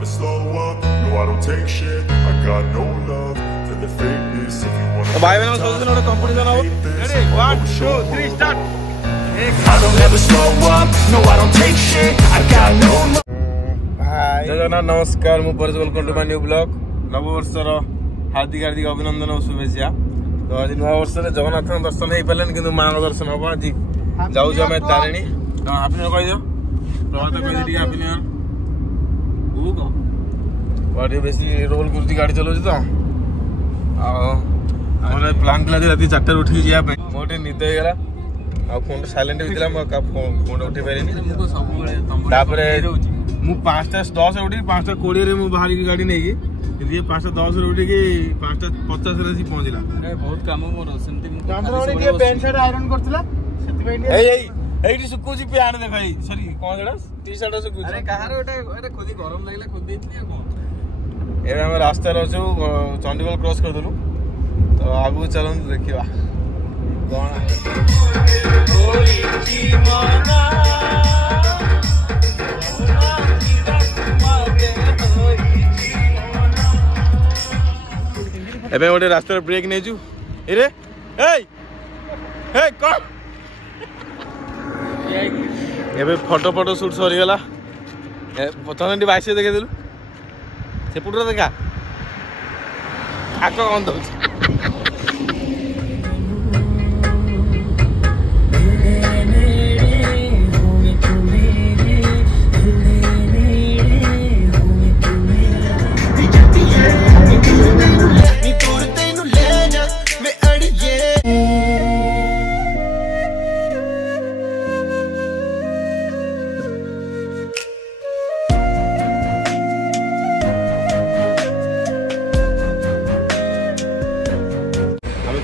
never slow up. No, I don't take shit. I got no love for the fakeness. If you wanna भाई बहनों सोचते ना competition हो ready 1 2 3 start I don't ever slow up. No, I don't take shit. I got no love. भाई जगन्नाथ नमस्कार मु Paresh welcome to my new blog नव वर्षर हार्दिक हार्दिक अभिनंदन और शुभेच्छा। तो आज नव वर्ष रे जगन्नाथ दर्शन हो पारन किंतु मां दर्शन हम आज जाऊ जो मैं तारिणी तो हैप्पी न्यू कह दियो प्रभात कह दे हैप्पी न्यू वो को बड़ी बेसी रोल गुरुजी गाड़ी चलो तो हमने प्लान किला रात 4 उठी जिया पे मोटे निद हो गला आ फोन साइलेंट होइतला म का फोन उठी पारेनी हमको सब बेले तापरे मु 5:10 उठी 5:20 रे मु बाहर की गाड़ी नहीं की ये 5:10 रे उठी की 5:50 रे पहुंचला ए बहुत काम मोर सेंती चंद्रवाणी के पैंट शर्ट आयरन करथला सेति पे एई सुकुजी पे आने दे भाई सॉरी कोन जडा टी शर्ट सुकुजी अरे कहार एटा खुदी गरम लागला खुद देथली कोन ए हम रास्ता रे जो चंडीगढ़ क्रॉस कर दलु तो आगु चलन देखिबा कोन ओई जीवना एबे गोटे रास्ता ब्रेक नहीं छु एरे कौन एबे फोटो शूट सरी गला पचन बाइस देखे दिलु से पुटर देखा आक कौन दउछ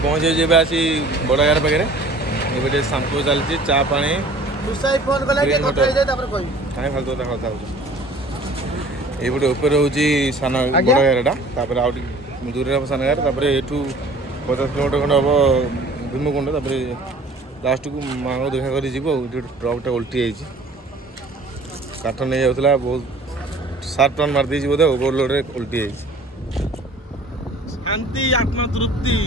पहुंचे जे आसी बड़ागार पाखे ये शांपू चलती चा पानी फोन फालतू कथा ये ऊपर हूँ सान बड़ागारा दूर सानगार एठू 50 किलोमीटर खंड हम भीमकुंड लास्ट को माँ को देखा कर ट्रकटा उल्टी काठ नहीं जाऊला बहुत सार्प टर्न मार बोधे ओवरलोड उल्टी शांति आत्मा तृप्ति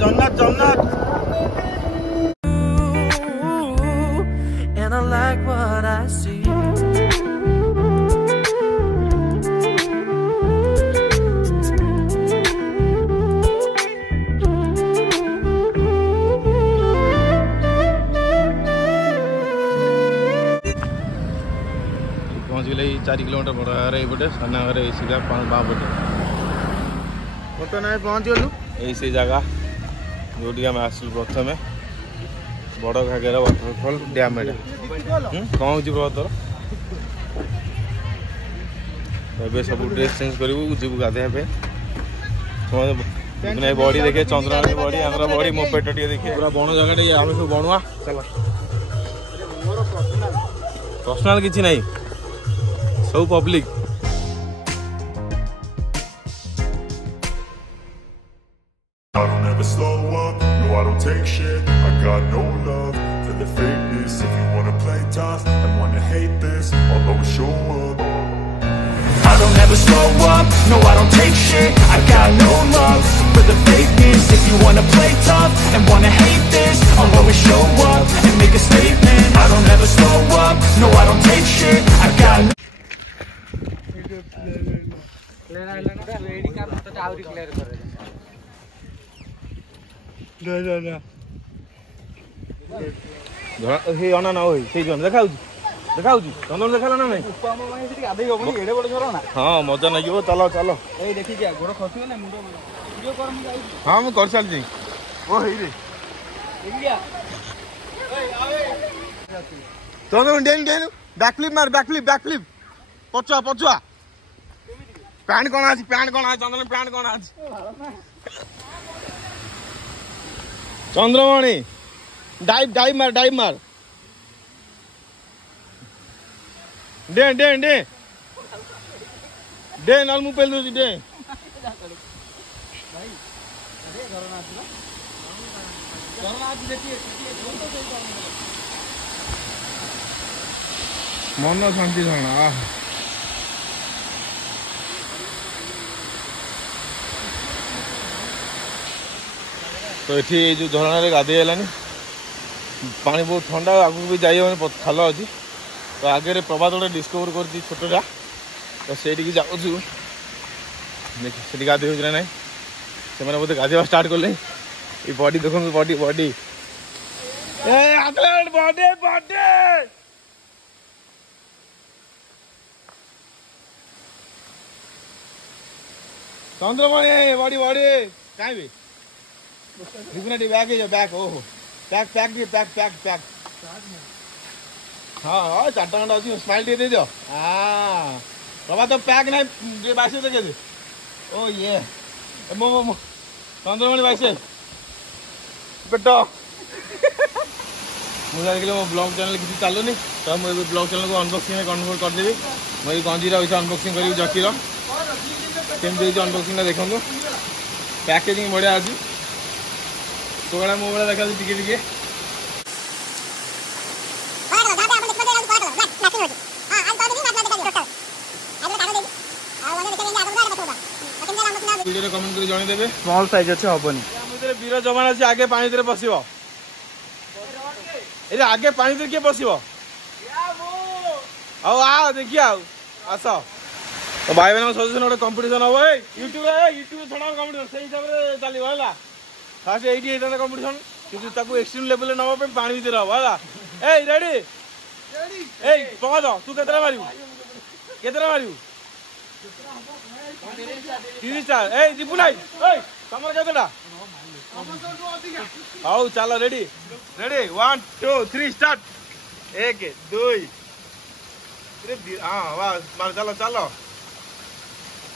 जन्नत and I like what I see पहुँच गए 4 किलोमीटर बड़ा ये सानागर सीधा 5 पटे बर्तमान पहुँच गलु यही जगह जोटी आम आसलु प्रथम बड़ घागरा वाटरफॉल डैम कौन हो प्रभातर ए सब ड्रेस चेंज करूँ जीव गाधे बड़ी देखे चंद्रमाणी बड़ी आंध्र बड़ी मो पेट टे देखे पूरा बण जगह आम सब बणुआ चल पर्सनाल किसी ना सब public I don't ever slow up, no I don't take shit. I got no love for the fakeness. If you wanna play tough and wanna hate this, I'll always show up. I don't ever slow up, no I don't take shit. I got no love for the fakeness. If you wanna play tough and wanna hate this, I'll always show up and make a statement. I don't ever slow up, no I don't take shit. I got no अना ना से देखा चंदन देखा ना हाँ मजा नहीं चलो चलो हाँ मुझे कर सारी चंदन डेन डेन बैकफ्लिप मार बैकफ्लिप पछुआ पछुआ पैंट कौन आज चंदन पैंट कौन आज चंद्रमणि डाइव मार डे नल मु पेल दे मन शांति धारणा तो ये जो झरना गाधे पानी बहुत ठंडा आगू भी जाइए खाल अच्छी तो आगे प्रभात गोटे डिस्कवर कर छोटा तो से जाऊँ से गाधे हो ना से बोलते गाधेवा स्टार्ट कले बॉडी देखो body body body body Chandramani body body कहीं भी बैग है बैग ओहो पैक पैक दिए पैक पैक पैक हाँ हाँ 4 घंटा अच्छी स्माइल दे दे दियो हाँ बाबा तो पैक नहीं बाइसे देखे दे ओ ये मो चंद्रमणि बाइसे पेट मुझे मो ब्लॉग चैनल किसी चलुनी तो मुझे ब्लॉग चैनल को अनबॉक्सिंग कन्वर्ट करदेवी मुझे गंजीर वैसे अनबॉक्सिंग करी जकीर केमती अनबॉक्सिंग देखो पैकेजिंग बढ़िया अच्छी तोड़ा मोबाइल देखा टिके टिके वीडियो कमेंट कर जणे देबे स्मॉल साइज अछि हबनी हमरे वीर जवान अछि आगे पानी रे बसिबो ए आगे पानी रे के बसिबो या मो आ देखिया आस तो भाई बहन सजेशन गोटे कंपटीशन हम यूट्यूब छड़ा कंपटीशन से हिसाब से चली होला फास्ट एटी होता कंपटीशन क्योंकि ताको एक्सट्रीम लेवल नवा पे पानी भीतर हम है ए रेडी रेडी ए पका दो तू केतरा मारियो 30 ए दीपू नाई ए तमर केतरा आओ चलो रेडी रेडी 1 2 3 स्टार्ट 1 2 हां वाह मार चलो चलो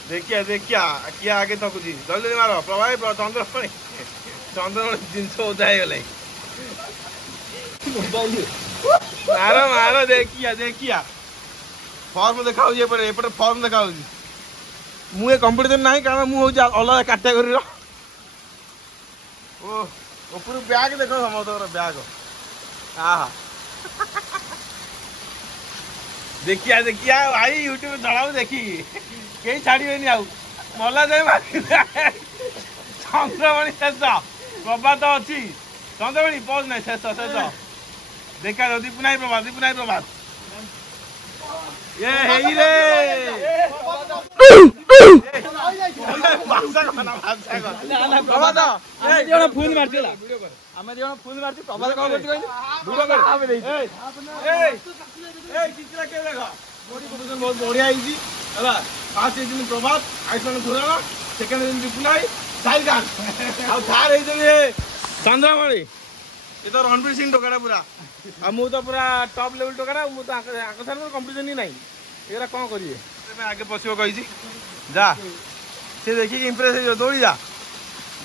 देखिए देखिए क्या आगे तक जी जल्दी मारो प्रभावी चंद्रमणि चंद्रमणि जिनस उदाय गले मारो मारो देखिया देखिया फॉर्म देखाऊ एपटे एपटे फॉर्म देखाऊ मुझे कंपटीशन ना कारण मुझे अलग कैटेगोरी ओ ऊपर बैग देखो समस्त बैग हाँ देखिया देखिया भाई यूट्यूब चढ़ाऊ देखी कहीं छाड़े आउ मला जाए मार चंद्रमणि शेष प्रभात अच्छी चंद्रमणि पज ना शेष शेष देखा दीपुनाई प्रभात ये हेई रे प्रभात ए जण फोन मारतिला हमें जण फोन मारती प्रभात कह करती वीडियो कर आवे दे ए किचरा के देखा बॉडी कंडीशन बहुत बढ़िया आईजी हला फास्ट दिन प्रभात आइसमान घुराला सेकंड दिन दीपुनाई साइल गान आ थार हे जे चंद्रमणि ये तो रणवीर सिंह टोकाटा पूरा आ मु तो पूरा टॉप लेवल टोकाटा मु तो आकसार में कंपटीशन ही नहीं एरा कोन करिए मैं आगे पछियो कहि छी जा से देखि कि इंप्रेस हो दौड़ी जा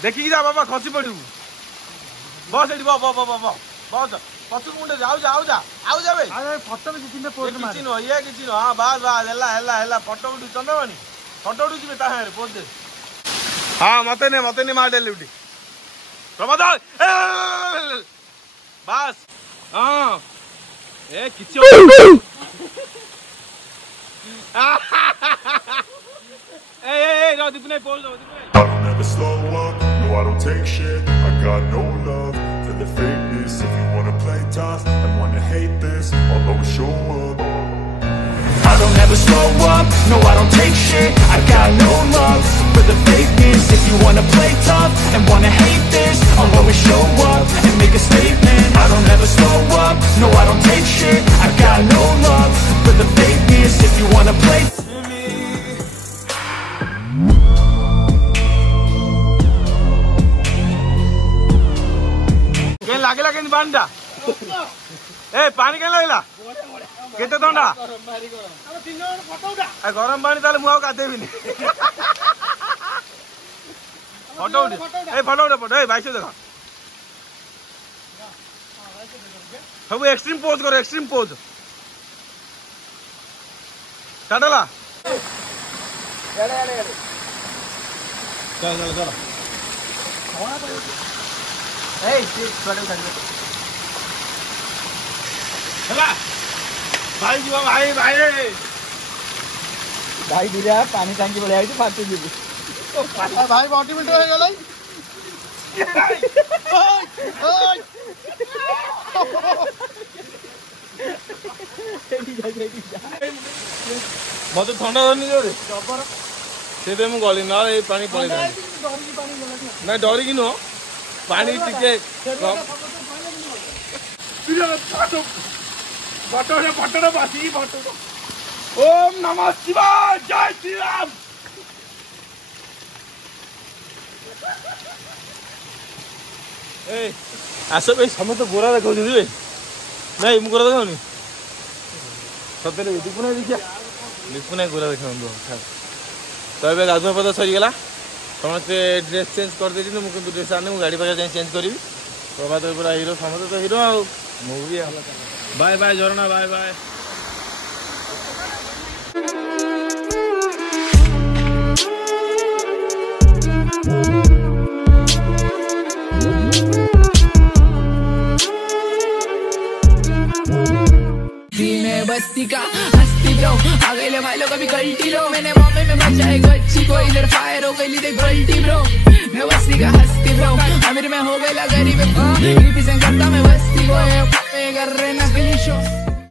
देखि कि जा बाबा खसी पड़ू बस एडी बस पछु मुंडे जाऊ जा बे अरे फोटो में किने पोज मार किछि न हां बास हल्ला फोटो उठी चंद्रमणि फोटो उठी जिबे ता है पोज दे हां मते ने मार डेली उठी प्रभात बस हाँ ए किच्छो ए रो दीपुनाई पोज दो दीपुनाई I don't ever slow up, no I don't take shit. I got no love for the fakeness. If you wanna play tough and wanna hate this, I'll always show up. I don't ever slow up, no I don't take shit. I got no love for the fakeness. If you wanna play tough and wanna hate this, I'll always show up and make a statement. I don't ever slow up, no I don't take shit. I got no love for the fakeness. If you wanna play लागेला के बांधा ए पानी के लागेला केते ठंडा गरम पानी ताले मुआ का देबिनी फोटो ए फोटो ए भाई से देखो सब एक्सट्रीम पोज करो एक्सट्रीम पोज चढ़ला चल चल चल भाई जीवा भाई भाई भाई दिले पानी टांकी बढ़िया फाटी जीवु भाई 40 मिनट हो गला मत ठंडा धरनी जोरे से मु गली ना ये पानी पड़े ना डरिकी नुह पानी टिके ओम नमः शिवाय जय श्री राम आस भाई समस्त गोरा देखा नहीं मुझे गोरा देखा सतरे दीपुना देखिया दीपुना गोरा देखा तो ये गाधुआ पद सरीगला समस्ते ड्रेस चेंज कर दे मुझे ड्रेस आने गाड़ी पाखे जाए चेंज करी प्रभात पूरा हिरो समस्त तो हिरो आ भी बाय बाय झरणा बाय बाय बस्ती का हस्ती ब्रो आ गए भाई लोग अभी गलती लो मैंने मम्मी में बचाए गच्ची को इधर फायर हो गई थी गलती ब्रो मैं बस्ती का हस्ती ब्रो अमीर में हो गई गरीब रिप्रेजेंट करता मैं बस्ती को कर रहे नकली शो